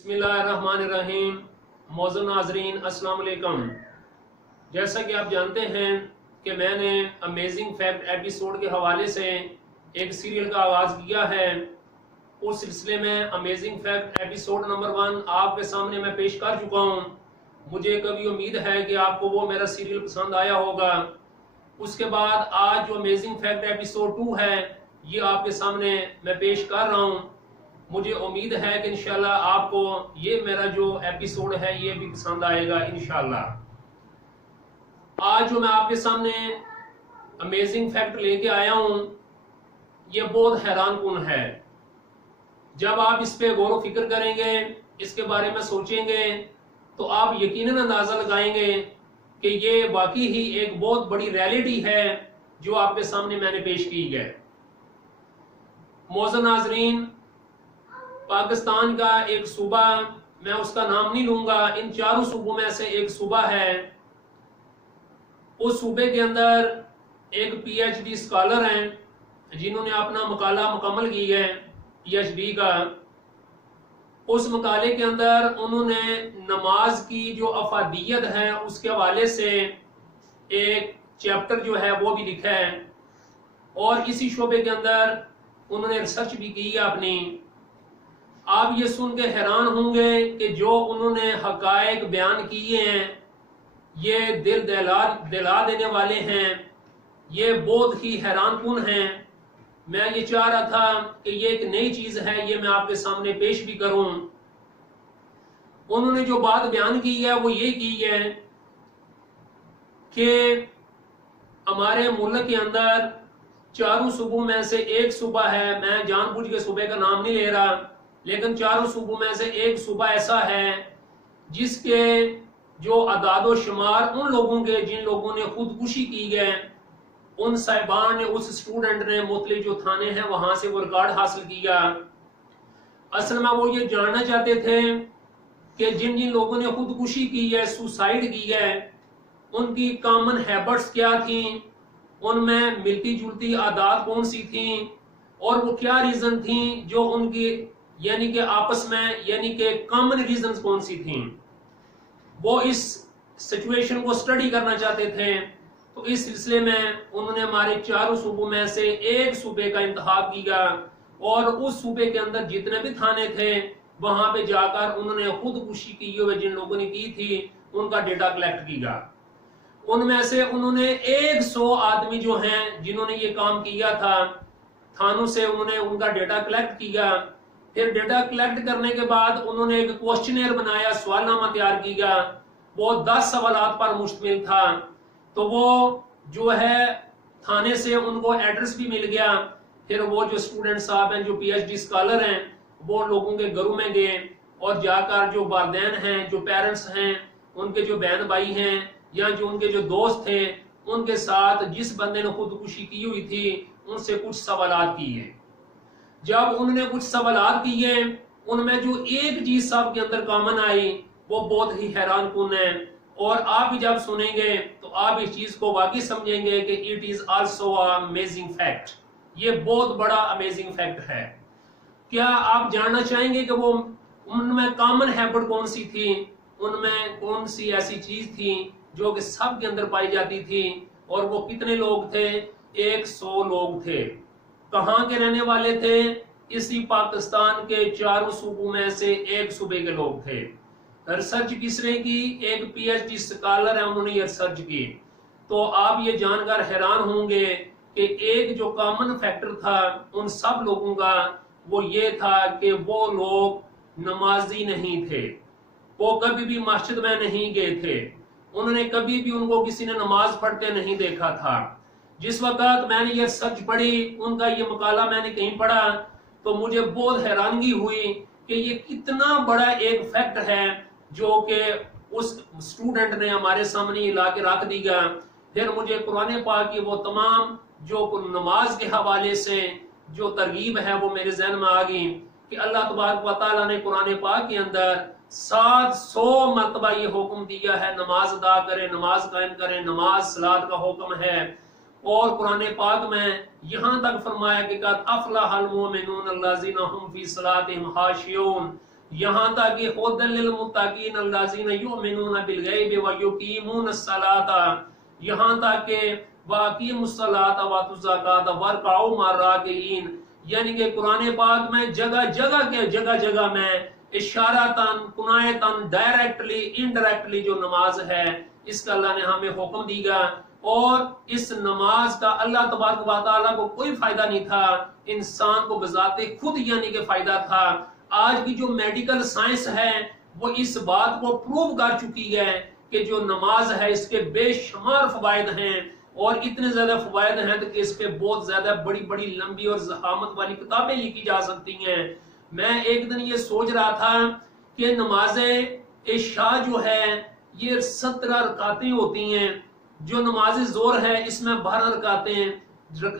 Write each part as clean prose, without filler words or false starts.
बिस्मिल्लाहिर्रहमानिर्रहीम। मौजूद नाज़रीन अस्सलाम वालेकुम। जैसा कि आप जानते हैं कि मैंने अमेजिंग फैक्ट एपिसोड के हवाले से एक सीरियल का आगाज़ किया है। उस सिलसिले में अमेजिंग फैक्ट एपिसोड नंबर 1 आपके सामने मैं पेश कर चुका हूँ। मुझे कभी उम्मीद है कि आपको वो मेरा सीरियल पसंद आया होगा। उसके बाद आज जो अमेजिंग फैक्ट एपिसोड 2 है ये आपके सामने मैं पेश कर रहा हूँ। मुझे उम्मीद है कि इंशाल्लाह आपको ये मेरा जो एपिसोड है ये भी पसंद आएगा इंशाल्लाह। आज जो मैं आपके सामने अमेजिंग फैक्ट लेके आया हूं ये बहुत हैरानकुन है। जब आप इस पे गौर व फिक्र करेंगे, इसके बारे में सोचेंगे, तो आप यकीनन अंदाजा लगाएंगे कि ये वाकई ही एक बहुत बड़ी रियलिटी है जो आपके सामने मैंने पेश की है। मौजूद नाजरीन, पाकिस्तान का एक सूबा, मैं उसका नाम नहीं लूंगा, इन चारों सूबों में से एक सूबा है। उस सूबे के अंदर एक पीएचडी स्कॉलर हैं जिन्होंने अपना मकाला मुकम्मल की है पीएचडी का। उस मकाले के अंदर उन्होंने नमाज की जो अफादियत है उसके हवाले से एक चैप्टर जो है वो भी लिखा है, और इसी शोबे के अंदर उन्होंने रिसर्च भी की है अपनी। आप ये सुन के हैरान होंगे कि जो उन्होंने हकायक बयान किए हैं ये दिल दिला देने वाले हैं, ये बहुत ही हैरानकुन हैं। मैं ये चाह रहा था कि ये एक नई चीज है, ये मैं आपके सामने पेश भी करूं। उन्होंने जो बात बयान की है वो ये की है कि हमारे मुल्क के अंदर चारों सूबों में से एक सूबा है, मैं जानबूझ के सूबे का नाम नहीं ले रहा, लेकिन चारों सूबों में से एक सूबा ऐसा है जिसके जो अदादो शुमार उन लोगों के जिन लोगों ने खुदकुशी की है, उन साहिबान ने, उस स्टूडेंट ने मुख्तलिफ जो थाने हैं वहां से वो रिकॉर्ड हासिल किया। असल में वो ये जानना चाहते थे कि जिन जिन लोगों ने खुदकुशी की है, सुसाइड की है, उनकी कॉमन हैबिट्स क्या थी, उनमें मिलती जुलती आदत कौन सी थी, और वो क्या रीजन थी जो उनकी यानी कि आपस में यानी कि कॉमन रीजंस कौन सी थी। वो इस सिचुएशन को स्टडी करना चाहते थे। तो इस सिलसिले में उन्होंने हमारे चारों सूबों में से एक सूबे का इंतखाब किया, और उस सूबे के अंदर जितने भी थाने थे वहां पे जाकर उन्होंने खुदकुशी की हुई जिन लोगों ने की थी उनका डेटा कलेक्ट किया। उनमें से उन्होंने 100 आदमी जो हैं जिन्होंने ये काम किया था, थानों से उन्होंने उनका डेटा कलेक्ट किया। फिर डेटा कलेक्ट करने के बाद उन्होंने एक क्वेश्चनर बनाया, सवालनामा तैयार किया। वो 10 सवालात पर मुश्तमिल था। तो वो जो है थाने से उनको एड्रेस भी मिल गया। फिर वो जो स्टूडेंट साहब हैं, जो पीएचडी स्कॉलर हैं, वो लोगों के घरों में गए और जाकर जो वालिदैन हैं, जो पेरेंट्स हैं, उनके जो बहन भाई हैं या जो उनके जो दोस्त थे, उनके साथ जिस बंदे ने खुदकुशी की हुई थी उनसे कुछ सवालात किए। जब उन्होंने कुछ सवालात किए, उनमें जो एक चीज सब के अंदर कॉमन आई वो बहुत ही हैरानकुन है, और आप भी जब सुनेंगे तो आप इस चीज को वाकई समझेंगे कि it is also amazing fact. ये बहुत बड़ा अमेजिंग फैक्ट है। क्या आप जानना चाहेंगे कि वो उनमें कॉमन हैबिट कौन सी थी, उनमें कौन सी ऐसी चीज थी जो कि सब के अंदर पाई जाती थी, और वो कितने लोग थे? 100 लोग थे। कहां के रहने वाले थे? इसी पाकिस्तान के चारों सूबों में से एक सूबे के लोग थे। रिसर्च किसने की? एक पीएचडी स्कॉलर है, उन्होंने ये रिसर्च की। तो आप ये जानकर हैरान होंगे कि एक जो कॉमन फैक्टर था उन सब लोगों का वो ये था कि वो लोग नमाजी नहीं थे। वो कभी भी मस्जिद में नहीं गए थे। उन्होंने कभी भी उनको किसी ने नमाज पढ़ते नहीं देखा था। जिस वक्त मैंने ये सच पढ़ी, उनका ये मकाला मैंने कहीं पढ़ा, तो मुझे बहुत हैरानगी हुई कि ये कितना बड़ा एक फैक्ट है जो कि उस स्टूडेंट ने हमारे सामने ये ला के रख दिया। फिर मुझे कुरान पाक की वो तमाम जो नमाज के हवाले से जो तरगीब है वो मेरे जहन में आ गई कि अल्लाह तबारक व तआला ने कुरान पाक के अंदर 700 मरतबा ये हुक्म दिया है नमाज अदा करें, नमाज कायम करें, नमाज सलात का हुक्म है। और कुरान पाक में यहाँ तक फरमाया कि कद अफलहल मोमिनून अल्लज़ीना हुम फी सलातिहिम खाशिऊन, یہاں تک کہ ھدی للمتقین الذین یؤمنون بالغیب ویقیمون الصلاۃ، یہاں تک کہ واقیموا الصلاۃ وآتوا الزکاۃ وارکعوا مع الراکعین، یعنی کہ قرآن پاک میں جگہ جگہ میں اشارتاً کنایتاً ڈائریکٹلی انڈائریکٹلی جو نماز ہے اس کا اللہ نے ہمیں حکم دیا، اور اس نماز کا اللہ تبارک و تعالیٰ کو کوئی فائدہ نہیں تھا، انسان کو بذات خود یعنی کہ فائدہ تھا۔ آج کی جو میڈیکل سائنس ہے وہ اس بات کو پروو کر چکی ہے کہ جو نماز ہے اس کے بے شمار فوائد ہیں، اور اتنے زیادہ فوائد ہیں کہ اس پہ بہت زیادہ بڑی بڑی لمبی اور زحامت والی کتابیں لکھی جا سکتی ہیں۔ میں ایک دن یہ سوچ رہا تھا کہ نماز عشاء جو ہے یہ 17 رکعتیں ہوتی ہیں، جو نماز ظہر ہے اس میں 12 رکعتیں،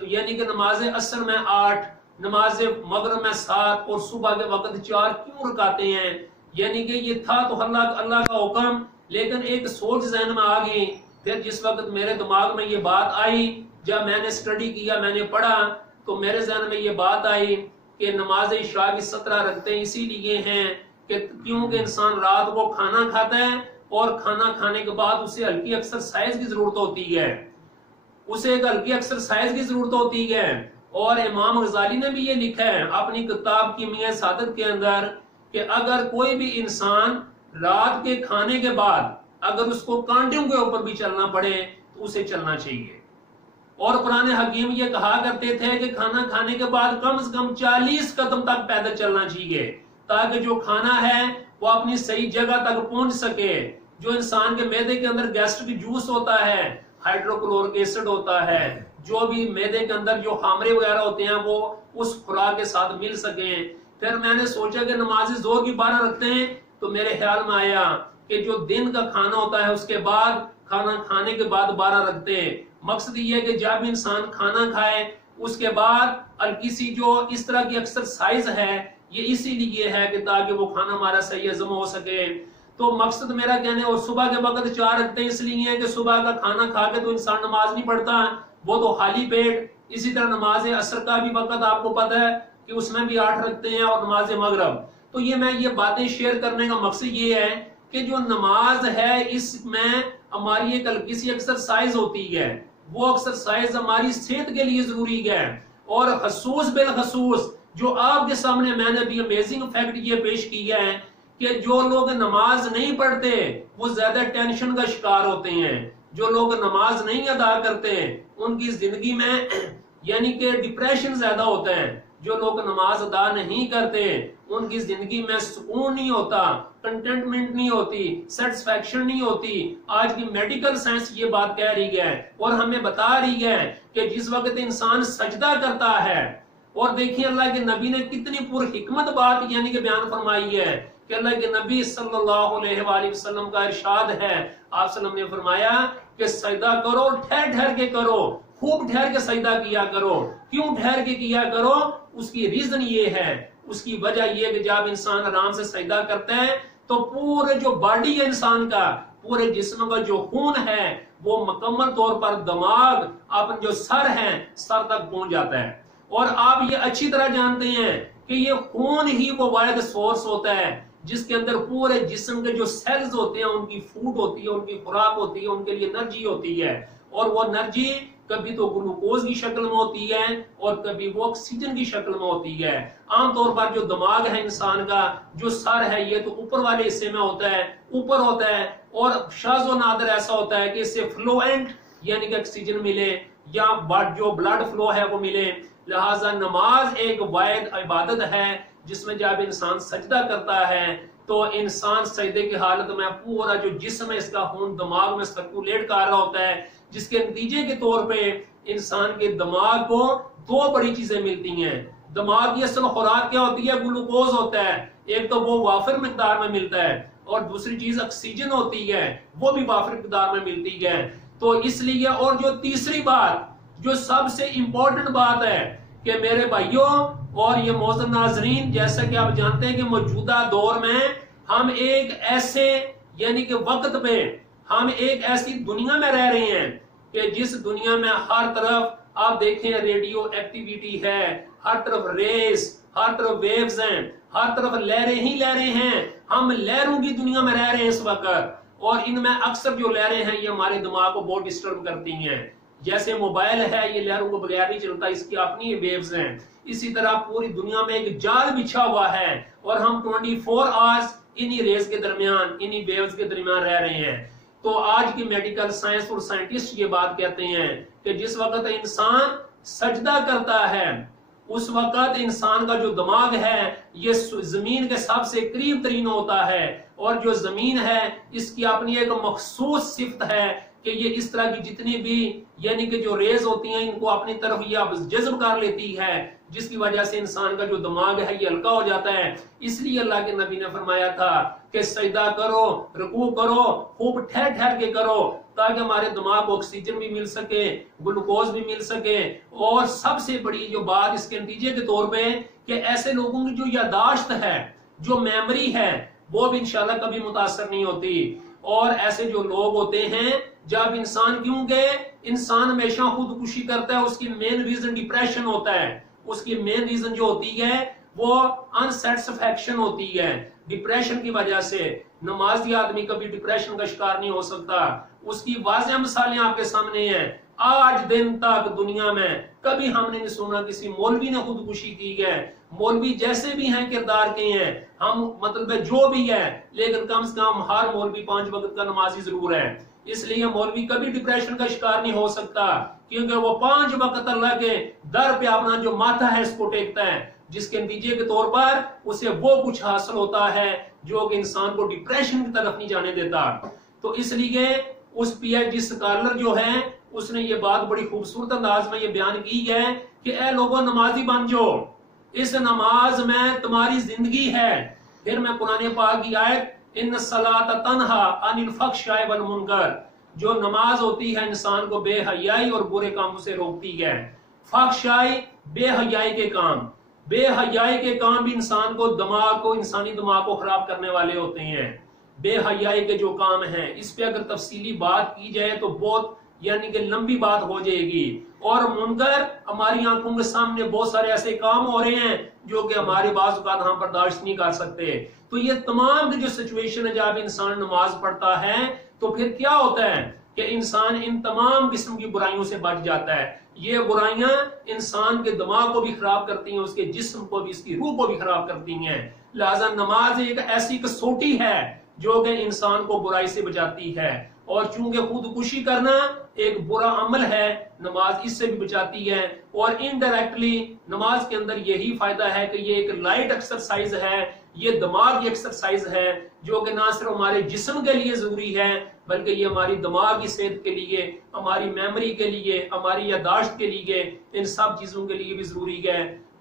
یعنی کہ نماز عصر میں 8، نماز مغرب میں 7 اور صبح کے وقت 4 کیوں رکعتیں ہیں؟ یعنی کہ یہ تھا تو اللہ کا حکم، لیکن ایک سوچ ذہن میں آ گئی۔ پھر جس وقت میرے دماغ میں یہ بات آئی، جب میں نے سٹڈی کیا، میں نے پڑھا، تو میرے ذہن میں یہ بات آئی کہ نماز عشاء کی 17 رکعتیں اسی لیے ہیں کہ کیونکہ انسان رات کو کھانا کھاتا ہے اور کھانا کھانے کے بعد اسے ہلکی ایکسرسائز کی ضرورت ہوتی ہے، اسے ایک ہلکی ایکسرسائز کی ضرورت ہوتی ہے۔ اور امام غزالی نے بھی یہ لکھا ہے اپنی کتاب کیمیائے سعادت کے اندر کہ اگر کوئی بھی انسان رات کے کھانے کے بعد اگر اس کو کانٹوں کے اوپر بھی چلنا پڑے تو اسے چلنا چاہیے۔ اور قرآن حکیم یہ کہا کرتے تھے کہ کھانا کھانے کے بعد کم از کم 40 قدم تک پیدل چلنا چاہیے، تاکہ جو کھانا ہے وہ اپنی صحیح جگہ تک پہنچ سکے۔ جو انسان کے معدے کے اندر گیسٹرک جوس ہوتا ہے، ہائیڈروکلورک ایسڈ ہوتا ہے، جو بھی معدے کے اندر جو خامرے وغیرہ ہوتے ہیں وہ اس خوراک کے ساتھ مل سکیں۔ پھر میں نے سوچا کہ نماز ظہر کی 12 رکھتے ہیں، تو میرے خیال میں آیا کہ جو دن کا کھانا ہوتا ہے اس کے بعد کھانا کھانے کے بعد 12 رکھتے ہیں۔ مقصد یہ ہے کہ جب انسان کھانا کھائے اس کے بعد ہلکی سی جو اس طرح کی ایکسرسائز ہے یہ اسی لیے ہے کہ تاکہ وہ کھانا ہمارا صحیح ہضم ہو سکے۔ تو مقصد میرا کہنے، اور صبح کے وقت 4 رکھتے ہیں اس لیے ہے کہ صبح کا کھانا کھا کے تو انسان نماز نہیں پڑھتا، وہ تو خالی پیٹ۔ اسی طرح نماز عصر کا بھی وقت آپ کو پتہ ہے کہ اس میں بھی 8 رکھتے ہیں، اور نماز مغرب۔ تو یہ باتیں شیئر کرنے کا مقصد یہ ہے کہ جو نماز ہے اس میں ہماری ایک ہلکی سی ایکسرسائز ہوتی ہے، وہ ایکسرسائز ہماری صحت کے لیے ضروری ہے۔ اور خصوص بالخصوص جو آپ کے سامنے میں نے بھی امیزنگ فیکٹ یہ پیش کیا ہے کہ جو لوگ نماز نہیں پڑھتے وہ زیادہ ٹینشن کا شکار ہوتے ہیں۔ جو لوگ نماز نہیں ادا کرتے ان کی زندگی میں یعنی کہ ڈپریشن زیادہ ہوتا ہے۔ جو لوگ نماز ادا نہیں کرتے ان کی زندگی میں سکون نہیں ہوتا، کنٹینٹمنٹ نہیں ہوتی، سیٹسفیکشن نہیں ہوتی۔ آج کی میڈیکل سائنس یہ بات کہہ رہی ہے اور ہمیں بتا رہی ہے کہ جس وقت انسان سجدہ کرتا ہے، اور دیکھیں اللہ کے نبی نے کتنی پر حکمت بات یعنی کہ بیان فرمائی ہے کہ اللہ کے نبی صلی اللہ علیہ وآلہ وسلم کا ارشاد ہے، آپ صلی اللہ علیہ وسلم نے فرمایا کہ سجدہ کرو، ٹھہر ٹھہر کے کرو، خوب ٹھہر کے سجدہ کیا کرو۔ کیوں ٹھہر کے کیا کرو؟ اس کی ریزن یہ ہے، اس کی وجہ یہ ہے کہ جب انسان آرام سے سجدہ کرتا ہے تو پورے جو باڈی ہے انسان کا، پورے جسم کا جو خون ہے وہ مکمل طور پر دماغ، اپن جو سر ہے، سر تک پہنچ جاتا ہے۔ اور آپ یہ اچھی طرح جانتے ہیں کہ یہ خون ہی وہ واحد سورس ہوتا ہے جس کے اندر پورے جسم کے جو سیلز ہوتے ہیں ان کی فوڈ ہوتی ہے، ان کی خوراک ہوتی ہے، ان کے لیے انرجی ہوتی ہے، اور وہ انرجی کبھی تو گلوکوز کی شکل میں ہوتی ہے اور کبھی وہ آکسیجن کی شکل میں ہوتی ہے۔ عام طور پر جو دماغ ہے انسان کا، جو سر ہے، یہ تو اوپر والے حصے میں ہوتا ہے، اوپر ہوتا ہے، اور شاذ و نادر ایسا ہوتا ہے کہ اس سے فلوئنٹ یعنی کہ آکسیجن ملے یا جو بلڈ فلو ہے وہ ملے۔ لہٰذا نماز ایک واحد عبادت ہے جس میں جب انسان سجدہ کرتا ہے تو انسان سجدے کی حالت میں پورا جو جسم ہے اس کا خون دماغ میں سرکولیٹ کر رہا ہوتا ہے، جس کے نتیجے کے طور پہ انسان کے دماغ کو 2 بڑی چیزیں ملتی ہیں۔ دماغ کی اصل خوراک کیا ہوتی ہے؟ گلوکوز ہوتا ہے، ایک تو وہ وافر مقدار میں ملتا ہے، اور دوسری چیز آکسیجن ہوتی ہے، وہ بھی وافر مقدار میں ملتی ہے۔ تو اس لیے، اور جو تیسری بات جو سب سے امپورٹنٹ بات ہے کہ میرے بھائیوں اور یہ معزز ناظرین، جیسا کہ آپ جانتے ہیں کہ موجودہ دور میں ہم ایک ایسے یعنی کہ وقت پہ ہم ایک ایسی دنیا میں رہ رہے ہیں کہ جس دنیا میں ہر طرف آپ دیکھیں ریڈیو ایکٹیویٹی ہے، ہر طرف ریس، ہر طرف ویوز ہیں، हर तरफ लहरें ही लहरें हैं, हम लहरों की दुनिया में रह रहे हैं इस वक्त, और इनमें अक्सर जो लहरें हैं ये हमारे दिमाग को बहुत डिस्टर्ब करती हैं। जैसे मोबाइल है, ये लहरों को बगैर नहीं चलता, इसकी अपनी वेव्स हैं। इसी तरह पूरी दुनिया में एक जाल बिछा हुआ है और हम 24 आवर्स इन्हीं रेस के दरमियान, इन्हीं वेव्स के दरमियान रह रहे हैं। तो आज की मेडिकल साइंस और साइंटिस्ट ये बात कहते हैं कि जिस वक्त इंसान सजदा करता है उस वक्त इंसान का जो दिमाग है ये जमीन के सबसे करीब तरीन होता है, और जो जमीन है इसकी अपनी एक मखसूस सिफ्त है कि ये इस तरह की जितनी भी यानी कि जो रेज होती हैं इनको अपनी तरफ ये जज्ब कर लेती है, जिसकी वजह से इंसान का जो दिमाग है ये हल्का हो जाता है। इसलिए अल्लाह के नबी ने फरमाया था कि सजदा करो, रुकू करो, खूब ठहर ठहर के करो, ताकि हमारे दिमाग को ऑक्सीजन भी मिल सके, ग्लूकोज भी मिल सके। और सबसे बड़ी जो बात इसके नतीजे के तौर पे कि ऐसे लोगों की जो यादाश्त है, जो मेमोरी है, वो भी इंशाल्लाह कभी मुतासर नहीं होती। और ऐसे जो लोग होते हैं, जब इंसान, क्योंकि इंसान हमेशा खुदकुशी करता है, उसकी मेन रीजन डिप्रेशन होता है, उसकी मेन रीजन जो होती है वो अनसेटिस्फैक्शन होती है। डिप्रेशन की वजह से नमाजी आदमी कभी डिप्रेशन का शिकार नहीं हो सकता। उसकी वाज़ेह मिसालें आपके सामने हैं। आज दिन तक दुनिया में कभी हमने नहीं सुना किसी मौलवी ने खुदकुशी की है। मौलवी जैसे भी हैं किरदार के हैं, हम मतलब जो भी है, लेकिन कम से कम हर मौलवी 5 वक्त का नमाजी जरूर है। इसलिए मौलवी कभी डिप्रेशन का शिकार नहीं हो सकता, क्योंकि वो 5 वक्त अल्लाह के दर पे अपना जो माथा है इसको टेकता है, जिसके नतीजे के तौर पर उसे वो कुछ हासिल होता है जो कि इंसान को डिप्रेशन की तरफ नहीं जाने देता। तो इसलिए उस पीएचडी स्कॉलर जो है उसने ये बात बड़ी खूबसूरत अंदाज में ये बयान की है कि ए लोगों, नमाजी बन जाओ, इस नमाज में तुम्हारी जिंदगी है। फिर मैं कुरान पाक की आयत इन सलात तन्हा अनिल फहशाय वल मुनकर, जो नमाज होती है इंसान को बेहयाई और बुरे कामों से रोकती है। फहशाई बेहयाई के काम, बेहयाई के काम भी इंसान को दिमाग को, इंसानी दिमाग को खराब करने वाले होते हैं। बेहयाई के जो काम हैं इस पे अगर तफसीली बात की जाए तो बहुत यानी कि लंबी बात हो जाएगी। और मुनकर, हमारी आंखों के सामने बहुत सारे ऐसे काम हो रहे हैं जो कि हमारी बाज़ औक़ात हम बर्दाश्त नहीं कर सकते। तो ये तमाम जो सिचुएशन है जब इंसान नमाज पढ़ता है तो फिर क्या होता है कि इंसान इन तमाम किस्म की बुराइयों से बच जाता है। ये बुराइयां इंसान के दिमाग को भी खराब करती हैं, उसके जिस्म को भी, इसकी रूह को भी खराब करती हैं। लिहाजा नमाज एक ऐसी कसौटी है जो कि इंसान को बुराई से बचाती है। और चूंकि खुदकुशी करना एक बुरा अमल है, नमाज इससे भी बचाती है। और इनडायरेक्टली नमाज के अंदर यही फायदा है कि ये एक लाइट एक्सरसाइज है, ये दिमाग की एक्सरसाइज है जो कि ना सिर्फ हमारे जिस्म के लिए जरूरी है बल्कि ये हमारी दिमाग की सेहत के लिए, हमारी मेमोरी के लिए, हमारी यादाश्त के लिए, इन सब चीजों के लिए भी जरूरी है।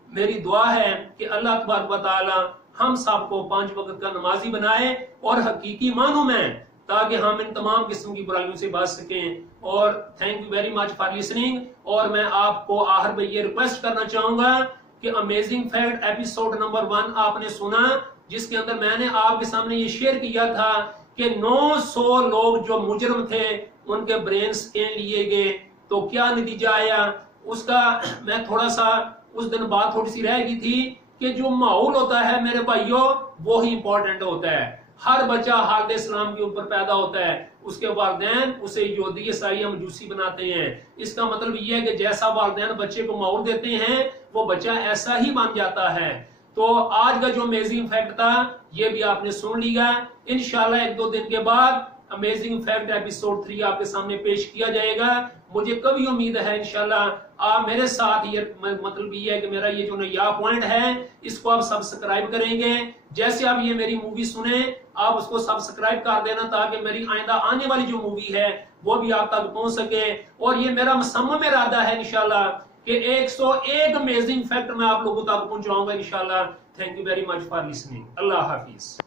मेरी दुआ है कि अल्लाह तबारक व तआला हम सबको 5 वक्त का नमाजी बनाए और हकीकी मानों में, ताकि हम इन तमाम किस्म की बुराइयों से बच सकें। और thank you very much for listening. और मैं आपको आखिर में ये रिक्वेस्ट करना चाहूंगा कि अमेजिंग फैक्ट एपिसोड नंबर 1 आपने सुना, जिसके अंदर मैंने आपके सामने ये शेयर किया था कि 900 लोग जो मुजरिम थे उनके ब्रेन स्कैन लिए गए, तो क्या नतीजा आया उसका मैं थोड़ा सा, उस दिन बात थोड़ी सी रह गई थी कि जो माहौल होता है मेरे भाइयों वो ही इंपॉर्टेंट होता है। हर बच्चा हालत इस्लाम के ऊपर पैदा होता है, उसके वालिदैन उसे यहूदी ईसाई मजूसी बनाते हैं। इसका मतलब यह है कि जैसा वालिदैन बच्चे को माहौल देते हैं वो बच्चा ऐसा ही बन जाता है। तो आज का जो अमेजिंग फैक्ट था ये भी आपने सुन लिया। इंशाल्लाह 1-2 दिन के बाद अमेजिंग फैक्ट एपिसोड 3 आपके सामने पेश किया जाएगा। मुझे कभी उम्मीद है इंशाल्लाह आप मेरे साथ, ये मतलब ये है कि मेरा ये जो नया पॉइंट है इसको आप सब्सक्राइब करेंगे। जैसे आप ये मेरी मूवी सुने आप उसको सब्सक्राइब कर देना, ताकि मेरी आइंदा आने वाली जो मूवी है वो भी आप तक पहुंच सके। और ये मेरा मुसम्मम इरादा है इंशाल्लाह कि 101 अमेजिंग फैक्ट मैं आप लोगों तक पहुंचाऊंगा इंशाल्लाह। Thank you very much for listening. Allah Hafiz.